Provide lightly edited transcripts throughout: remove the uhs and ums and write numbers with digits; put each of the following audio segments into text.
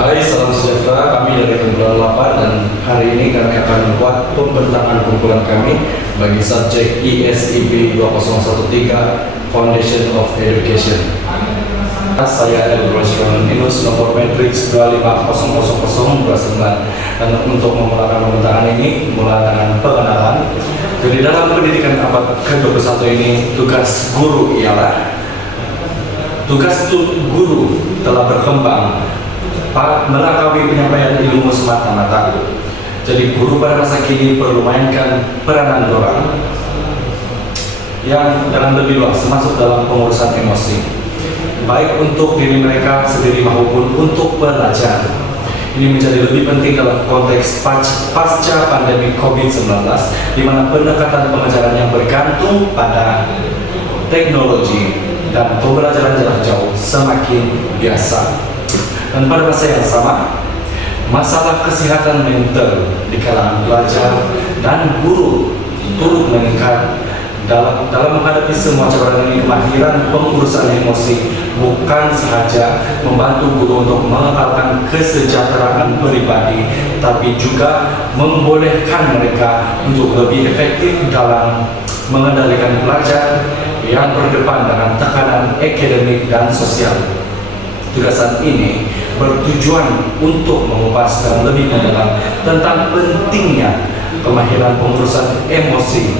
Hai, salam sejahtera. Kami dari kumpulan 8 dan hari ini kami akan membuat pembentangan kumpulan kami bagi subjek ISIP 2013 Foundation of Education. Saya Edward Minus nomor matriks 250029, dan untuk memulakan pembentangan ini mulai dengan pengenalan. Jadi dalam pendidikan abad ke-21 ini tugas guru ialah guru telah berkembang melalui penyampaian ilmu semata-mata. Jadi guru pada masa kini perlu mainkan peranan dorang yang dengan lebih luas termasuk dalam pengurusan emosi, baik untuk diri mereka sendiri maupun untuk pelajar. Ini menjadi lebih penting dalam konteks pasca pandemi COVID-19, di mana pendekatan pengajaran yang bergantung pada teknologi dan pembelajaran jarak jauh semakin biasa. Dan pada masa yang sama, masalah kesehatan mental di kalangan pelajar dan guru turut meningkat. Dalam menghadapi semua cabaran ini, kemahiran pengurusan emosi bukan sahaja membantu guru untuk mengekalkan kesejahteraan pribadi, tapi juga membolehkan mereka untuk lebih efektif dalam mengendalikan pelajar yang berdepan dengan tekanan akademik dan sosial. Tugasan ini bertujuan untuk mengupas dan lebih mendalam tentang pentingnya kemahiran pengurusan emosi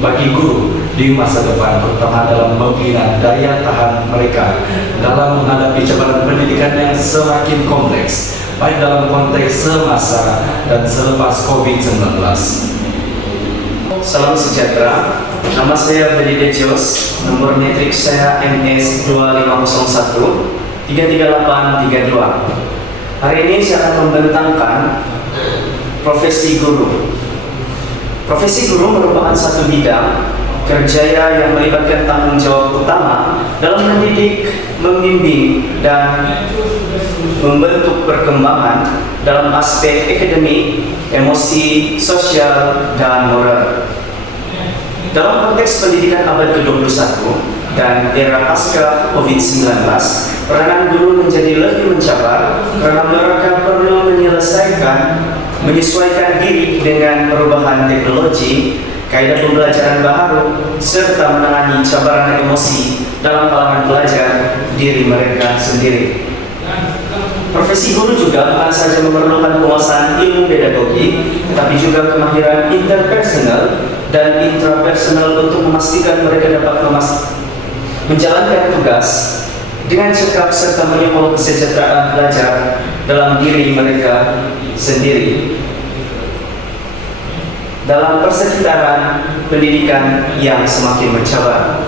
bagi guru di masa depan, terutama dalam membina daya tahan mereka dalam menghadapi cabaran pendidikan yang semakin kompleks, baik dalam konteks semasa dan selepas COVID-19. Salam sejahtera, nama saya Freddy Dejos, nomor matriks saya MS 2501 33832. Hari ini saya akan membentangkan profesi guru. Profesi guru merupakan satu bidang kerjaya yang melibatkan tanggung jawab utama dalam mendidik, membimbing, dan membentuk perkembangan dalam aspek akademik, emosi, sosial, dan moral. Dalam konteks pendidikan abad ke-21 dan era pasca COVID-19, peranan guru menjadi lebih mencabar karena mereka perlu menyesuaikan diri dengan perubahan teknologi, kaidah pembelajaran baru, serta menangani cabaran emosi dalam kalangan pelajar diri mereka sendiri. Profesi guru juga bukan saja memerlukan penguasaan ilmu pedagogi, tetapi juga kemahiran interpersonal dan intrapersonal untuk memastikan mereka dapat menjalankan tugas dengan cekap serta menyokong kesejahteraan pelajar dalam diri mereka sendiri dalam persekitaran pendidikan yang semakin mencabar.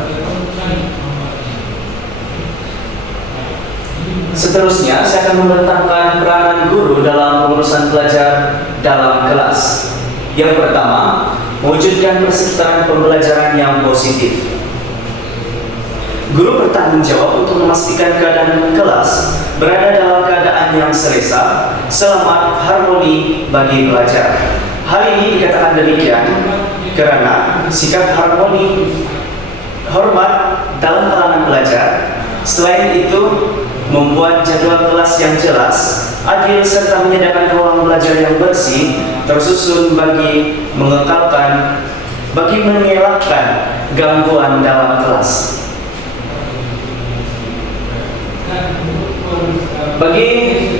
Seterusnya, saya akan membentangkan peranan guru dalam pengurusan pelajar dalam kelas. Yang pertama, mewujudkan persekitaran pembelajaran yang positif. Guru bertanggung jawab untuk memastikan keadaan kelas berada dalam keadaan yang selesa, selamat, harmoni bagi pelajar. Hal ini dikatakan demikian karena sikap harmoni, hormat dalam kalangan pelajar. Selain itu, membuat jadwal kelas yang jelas, adil, serta menyediakan ruang belajar yang bersih, tersusun bagi mengelakkan gangguan dalam kelas. Bagi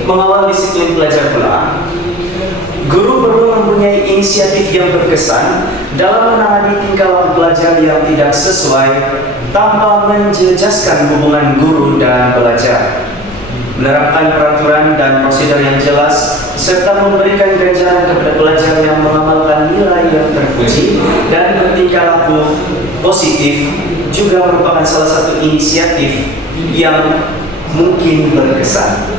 mengawal disiplin pelajar pula, guru perlu mempunyai inisiatif yang berkesan dalam menangani tingkah laku pelajar yang tidak sesuai tanpa menjejaskan hubungan guru dan pelajar. Menerapkan peraturan dan prosedur yang jelas serta memberikan ganjaran kepada pelajar yang mengamalkan nilai yang terpuji dan bertingkah laku positif juga merupakan salah satu inisiatif yang mungkin berkesan.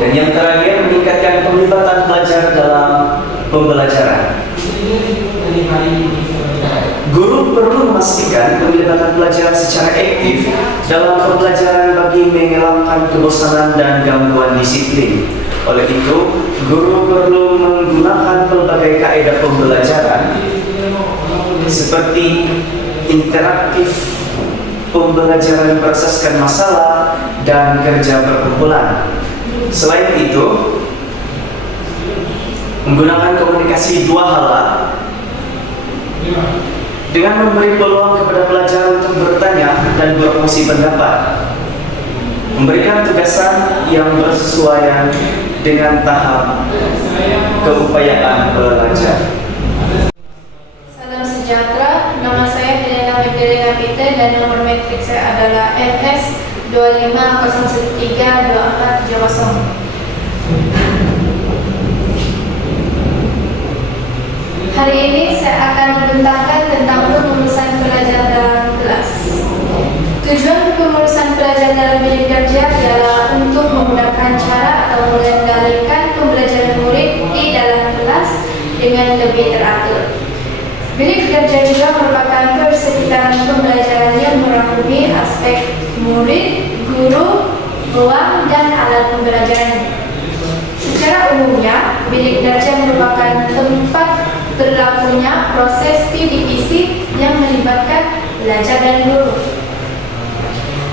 Dan yang terakhir, meningkatkan pelibatan pelajar dalam pembelajaran. Guru perlu memastikan pelibatan pelajar secara aktif dalam pembelajaran bagi menghilangkan kebosanan dan gangguan disiplin. Oleh itu, guru perlu menggunakan pelbagai kaidah pembelajaran seperti interaktif, pembelajaran berasaskan masalah, dan kerja berkumpulan. Selain itu, menggunakan komunikasi dua hala dengan memberi peluang kepada pelajar untuk bertanya dan berfungsi pendapat, memberikan tugasan yang bersesuaian dengan tahap keupayaan pelajar. Salam sejahtera, nama saya Helena Federa Kapita dan nomor metrik saya adalah MS 25032470. Hari ini saya akan membentangkan tentang pengurusan pelajar dalam kelas. Tujuan pengurusan pelajar dalam bilik kerja ialah untuk memudahkan cara atau mengendalikan pembelajaran murid di dalam kelas dengan lebih teratur. Bilik kerja juga merupakan persekitaran pembelajaran yang merangkumi aspek murid, guru, ruang, dan alat pembelajaran. Secara umumnya, bilik kerja merupakan tempat berlakunya proses PDPC yang melibatkan pelajar dan guru.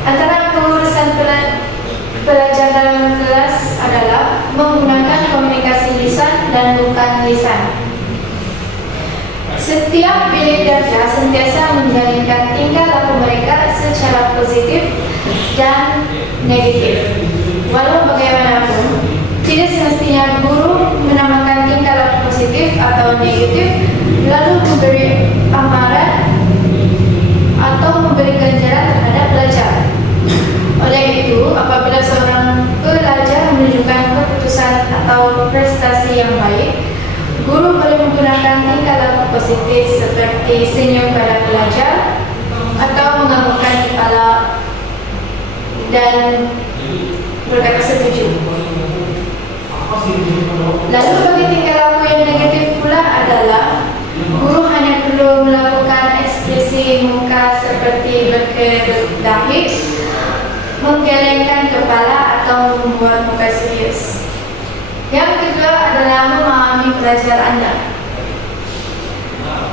Antara pengurusan pelajar dalam kelas adalah menggunakan komunikasi lisan dan bukan lisan. Setiap bilik kerja sentiasa menjalankan tingkah laku mereka secara positif dan negatif. Walau bagaimanapun, tidak semestinya guru menamakan tingkah laku positif atau negatif lalu memberi amaran atau memberi ganjaran terhadap pelajar. Oleh itu, apabila seorang pelajar menunjukkan keputusan atau prestasi yang baik, guru boleh menggunakan tingkah laku positif seperti senyum pada pelajar atau menganggukkan kepala dan berkata setuju. Lalu bagi tingkah laku yang negatif pula adalah guru hanya perlu melakukan ekspresi muka seperti berkedip dahi, menggelengkan kepala atau membuat muka serius. Yang kedua adalah memahami pelajar Anda.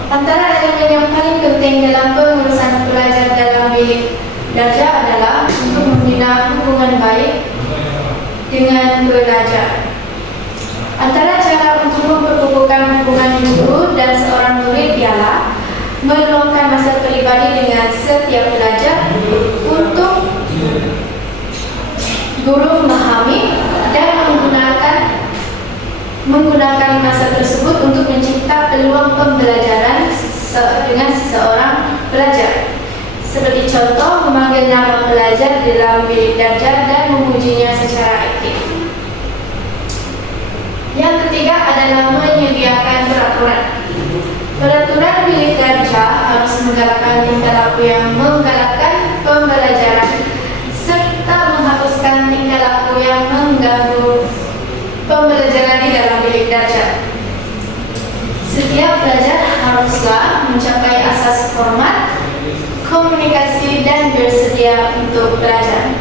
Antara elemen yang paling penting dalam pengurusan pelajar dalam bilik kerja adalah untuk membina hubungan baik dengan pelajar. Antara cara untuk memperkukuhkan hubungan guru dan seorang murid ialah meluangkan masa pribadi dengan setiap pelajar untuk guru memahami dan menggunakan masa tersebut untuk mencipta peluang pembelajaran dengan seseorang pelajar. Seperti contoh, memanggil nama pelajar di dalam bilik kerja dan memujinya secara aktif. Yang ketiga adalah menyediakan peraturan. Peraturan bilik kerja harus menggalakkan tingkah laku yang menggalakkan pembelajaran serta menghapuskan tingkah laku yang mengganggu pembelajaran di dalam bilik kerja. Setiap pelajar haruslah mencapai asas hormat, komunikasi, dan bersedia untuk belajar.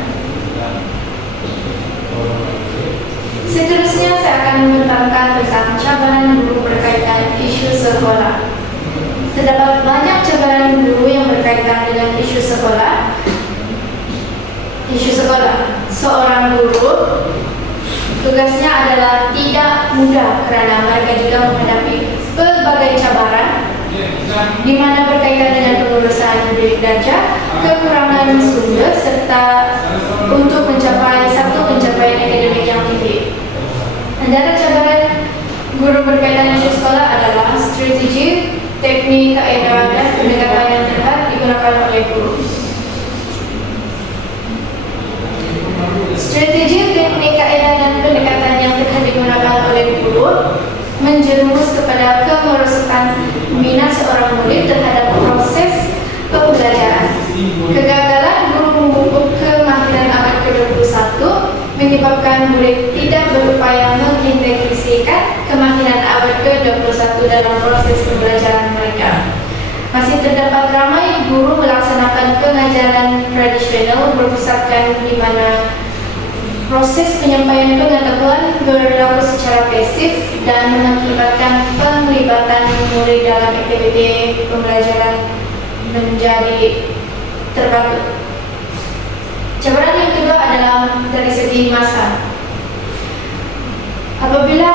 Seterusnya saya akan membentangkan tentang cabaran guru berkaitan isu sekolah. Terdapat banyak cabaran guru yang berkaitan dengan isu sekolah. Seorang guru tugasnya adalah tidak mudah karena mereka juga menghadapi berbagai cabaran di mana berkaitan dengan pengurusan bilik kerja, kekurangan sumber serta untuk mencapai satu pencapaian akademik yang tinggi. Antara cabaran guru berkaitan isu sekolah adalah strategi, teknik, kaedah, dan pendekatan yang tepat digunakan oleh guru. Strategi, teknik, kaedah, dan pendekatan yang tepat digunakan oleh guru menjerumus kepada kemerosotan minat seorang murid terhadap proses pembelajaran. Kegagalan guru memupuk kemahiran abad ke-21 menyebabkan murid tidak berupaya mengintegrasikan kemahiran abad ke-21 dalam proses pembelajaran mereka. Masih terdapat ramai guru melaksanakan pengajaran tradisional berpusatkan di mana proses penyampaian pengetahuan berlaku secara pasif dan mengakibatkan penglibatan murid dalam aktiviti pembelajaran menjadi terbantu. Cabaran yang kedua adalah dari segi masa. Apabila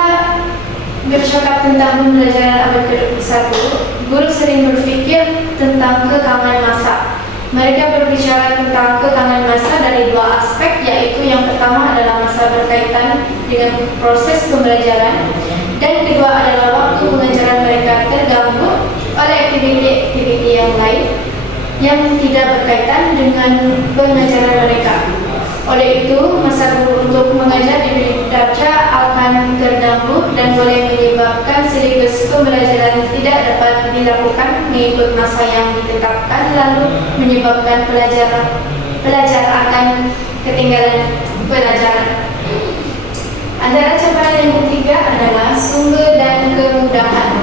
bercakap tentang pembelajaran abad ke-21, guru sering berpikir tentang kekangan masa. Mereka berbicara tentang kekangan masa dari dua aspek, yaitu yang pertama adalah masa berkaitan dengan proses pembelajaran, dan kedua adalah waktu pengajaran mereka terganggu oleh aktiviti-aktiviti yang lain yang tidak berkaitan dengan pengajaran mereka. Oleh itu, masa guru untuk mengajar di bilik darjah akan terganggu dan boleh menyebabkan silibus pembelajaran tidak dapat dilakukan mengikut masa yang ditetapkan, lalu menyebabkan pelajar akan ketinggalan pelajaran. Antara cabaran yang ketiga adalah sumber dan kemudahan.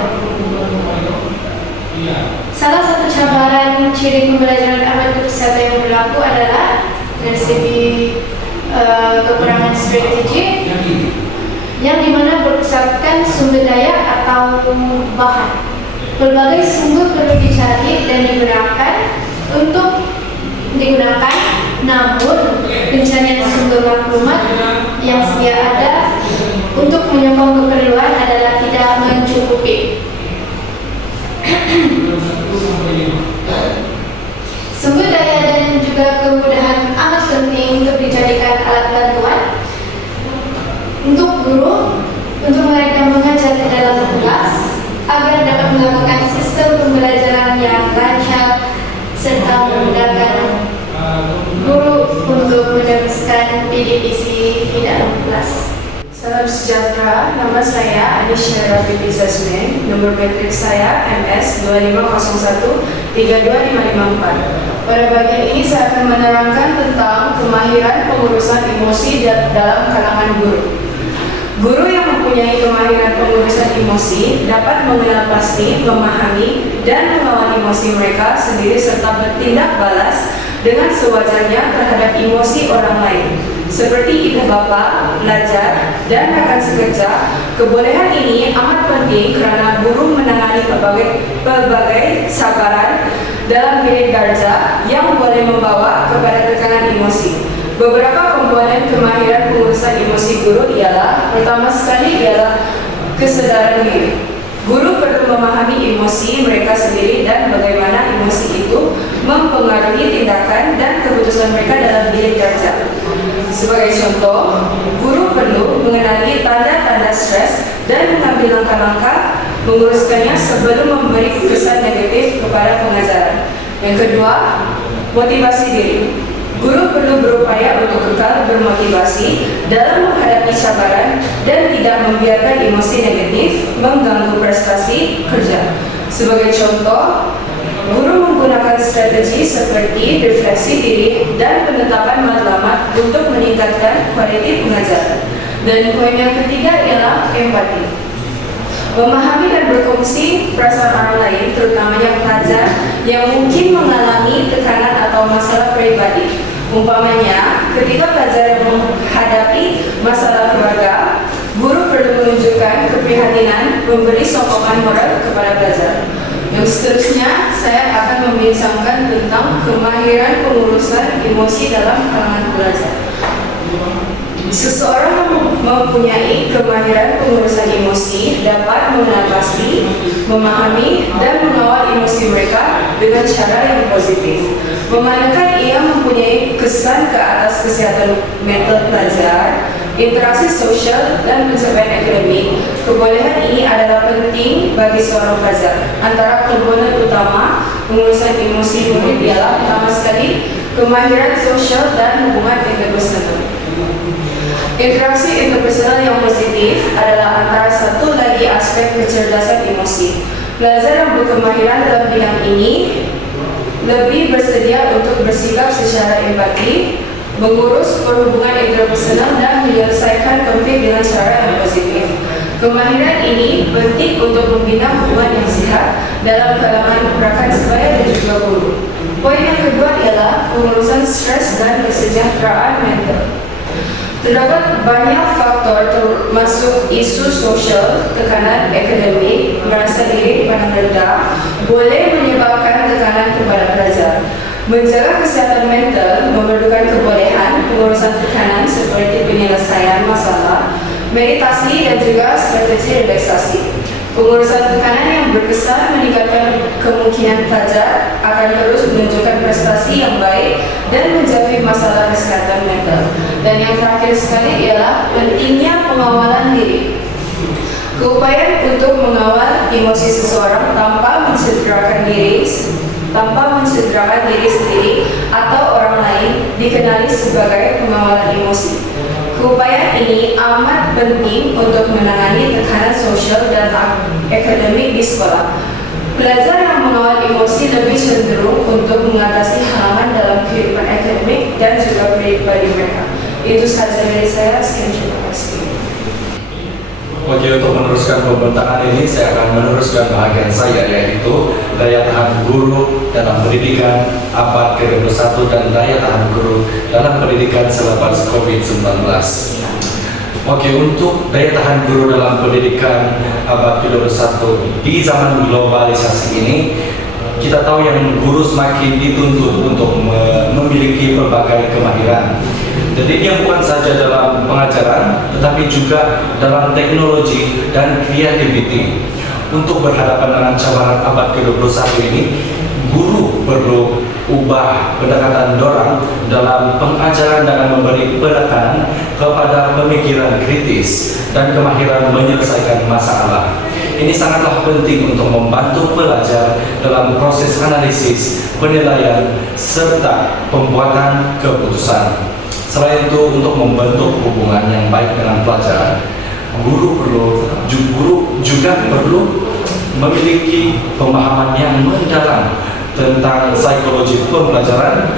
Salah satu cabaran ciri pembelajaran abad ke-21 yang berlaku adalah dari segi kekurangan strategi, yang dimana berpusatkan sumber daya atau bahan. Berbagai sumber perlu dicari dan digunakan, namun pencarian sumber maklumat yang sedia ada untuk menyokong keperluan adalah tidak mencukupi. Sumber daya dan juga kemudahan amat penting untuk dijadikan alat bantuan untuk guru, untuk mereka mengajar di dalam kelas agar dapat melakukan sistem pembelajaran yang lancar serta memudahkan guru untuk meneruskan PDPC di dalam kelas. Salam sejahtera, nama saya Anisha Rafiqi Zasmin, nomor metrik saya MS 2501-32554. Pada bagian ini saya akan menerangkan tentang kemahiran pengurusan emosi dalam kalangan guru. Guru yang mempunyai kemahiran pengurusan emosi dapat mengenal pasti, memahami, dan mengawal emosi mereka sendiri serta bertindak balas dengan sewajarnya terhadap emosi orang lain. Seperti ibu bapa, pelajar, dan rekan sekerja, kebolehan ini amat penting karena guru menangani pelbagai sabaran dalam bilik darjah yang boleh membawa kepada tekanan emosi. Beberapa komponen kemahiran pengurusan emosi guru ialah, pertama sekali ialah kesadaran diri. Guru perlu memahami emosi mereka sendiri dan bagaimana emosi itu mempengaruhi tindakan dan keputusan mereka dalam bilik darjah. Sebagai contoh, guru perlu mengenali tanda-tanda stres dan mengambil langkah-langkah menguruskannya sebelum memberi kesan negatif kepada pengajaran. Yang kedua, motivasi diri. Guru perlu berupaya untuk kekal bermotivasi dalam menghadapi cabaran dan tidak membiarkan emosi negatif mengganggu prestasi kerja. Sebagai contoh, guru menggunakan strategi seperti refleksi diri dan penetapan matlamat untuk meningkatkan kualitas pengajaran. Dan poin yang ketiga ialah empati. Memahami dan berkongsi perasaan orang lain, terutamanya pelajar yang mungkin mengalami tekanan atau masalah pribadi. Umpamanya, ketika pelajar menghadapi masalah keluarga, guru perlu menunjukkan keprihatinan, memberi sokongan moral kepada pelajar. Yang seterusnya, saya akan membincangkan tentang kemahiran pengurusan emosi dalam kalangan pelajar. Seseorang yang mempunyai kemahiran pengurusan emosi dapat mengenal pasti, memahami, dan mengawal emosi mereka dengan cara yang positif. Memandangkan ia mempunyai kesan ke atas kesehatan mental pelajar, interaksi sosial, dan pencapaian akademik, kebolehan ini adalah penting bagi seorang pelajar. Antara komponen utama pengurusan emosi murid ialah pertama sekali kemahiran sosial dan hubungan interpersonal. Interaksi interpersonal yang positif adalah antara satu lagi aspek kecerdasan emosi. Pelajar yang berkemahiran dalam bidang ini lebih bersedia untuk bersikap secara empati, mengurus perhubungan interpersonal, dan menyelesaikan konflik dengan cara yang positif. Kemahiran ini penting untuk membina hubungan yang sehat dalam kalangan rekan sebaya dan juga guru. Poin yang kedua ialah pengurusan stres dan kesejahteraan mental. Terdapat banyak faktor termasuk isu sosial, tekanan akademik, merasa diri dipandang rendah, boleh menyebabkan tekanan kepada pelajar. Menjaga kesehatan mental memerlukan kebolehan, pengurusan tekanan seperti penyelesaian masalah, meditasi, dan juga strategi relaksasi. Pengurusan tekanan yang berkesan meningkatkan kemungkinan pelajar akan terus menunjukkan prestasi yang baik dan menjawab masalah kesehatan mental. Dan yang terakhir sekali ialah pentingnya pengawalan diri. Keupayaan untuk mengawal emosi seseorang tanpa mencederakan diri sendiri atau orang lain dikenali sebagai pengawalan emosi. Keupayaan ini amat penting untuk menangani tekanan sosial dan akademik di sekolah. Pelajar yang mengawal emosi lebih cenderung untuk mengatasi halangan dalam kehidupan akademik dan juga pribadi mereka. Itu saja dari saya. Sekian, terima kasih. Oke, untuk meneruskan pembentakan ini saya akan meneruskan bahagian saya, yaitu daya tahan guru dalam pendidikan abad ke-21 dan daya tahan guru dalam pendidikan selepas COVID-19. Oke, untuk daya tahan guru dalam pendidikan abad ke-21 di zaman globalisasi ini, kita tahu yang guru semakin dituntut untuk memiliki berbagai kemahiran. Jadi dia bukan saja dalam pengajaran, tetapi juga dalam teknologi dan creativity. Untuk berhadapan dengan cabaran abad ke-21 ini, guru perlu ubah pendekatan dorang dalam pengajaran dengan memberi penekanan kepada pemikiran kritis dan kemahiran menyelesaikan masalah. Ini sangatlah penting untuk membantu pelajar dalam proses analisis, penilaian, serta pembuatan keputusan. Selain itu, untuk membentuk hubungan yang baik dengan pelajar, guru juga perlu memiliki pemahaman yang mendalam tentang psikologi pembelajaran.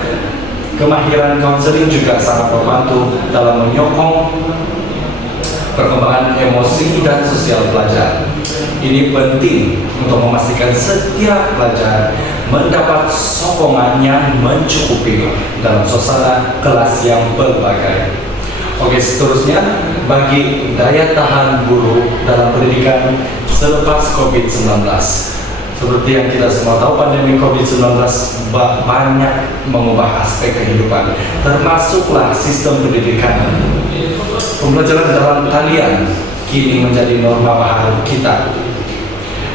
Kemahiran konseling juga sangat membantu dalam menyokong perkembangan emosi dan sosial pelajar. Ini penting untuk memastikan setiap pelajar mendapat sokongan yang mencukupi dalam suasana kelas yang berbagai. Oke, seterusnya bagi daya tahan guru dalam pendidikan selepas COVID-19. Seperti yang kita semua tahu, pandemi COVID-19 banyak mengubah aspek kehidupan, termasuklah sistem pendidikan. Pembelajaran dalam talian kini menjadi norma baru kita.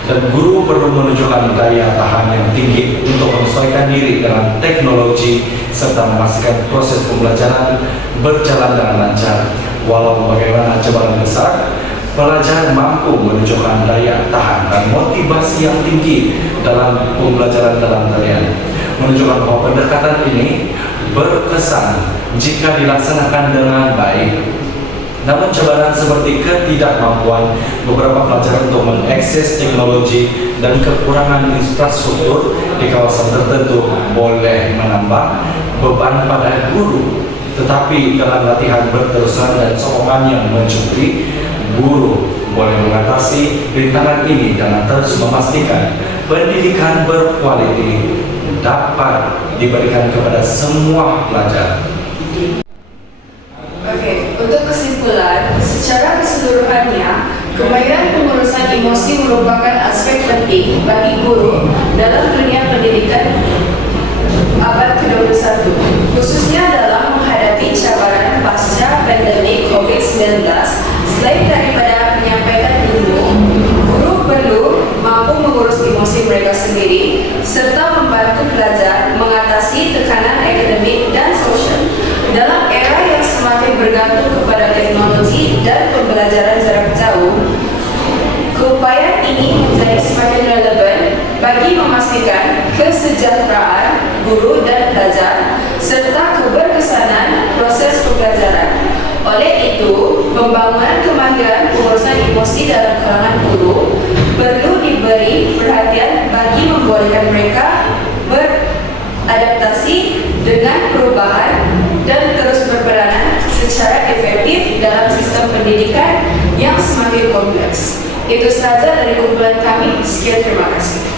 Dan guru perlu menunjukkan daya tahan yang tinggi untuk menyesuaikan diri dengan teknologi serta memastikan proses pembelajaran berjalan dengan lancar. Walau bagaimana cabaran besar, pelajar mampu menunjukkan daya tahan dan motivasi yang tinggi dalam pembelajaran dalam talian. Menunjukkan bahwa pendekatan ini berkesan jika dilaksanakan dengan baik. Namun cabaran seperti ketidakmampuan beberapa pelajar untuk mengakses teknologi dan kekurangan infrastruktur di kawasan tertentu boleh menambah beban pada guru. Tetapi dengan latihan berterusan dan sokongan yang mencukupi, guru boleh mengatasi rintangan ini dengan terus memastikan pendidikan berkualitas dapat diberikan kepada semua pelajar. Oke, untuk kesimpulan, secara keseluruhannya, kemahiran pengurusan emosi merupakan aspek penting bagi guru dalam dunia pendidikan abad ke-21, khususnya dalam menghadapi cabaran pasca pandemi COVID-19. Selain daripada menyampaikan ilmu, guru perlu mampu mengurus emosi mereka sendiri serta membantu pelajar mengatasi tekanan akademik dan sosial. Dalam era yang semakin bergantung kepada teknologi dan pembelajaran jarak jauh, keupayaan ini menjadi semakin relevan bagi memastikan kesejahteraan guru dan pelajar serta keberkesanan proses pembelajaran. Oleh itu, pembangunan kemahiran pengurusan emosi dalam kalangan guru perlu diberi perhatian bagi membolehkan mereka beradaptasi dengan perubahan dan terus berperanan secara efektif dalam sistem pendidikan yang semakin kompleks. Itu saja dari kumpulan kami. Sekian, terima kasih.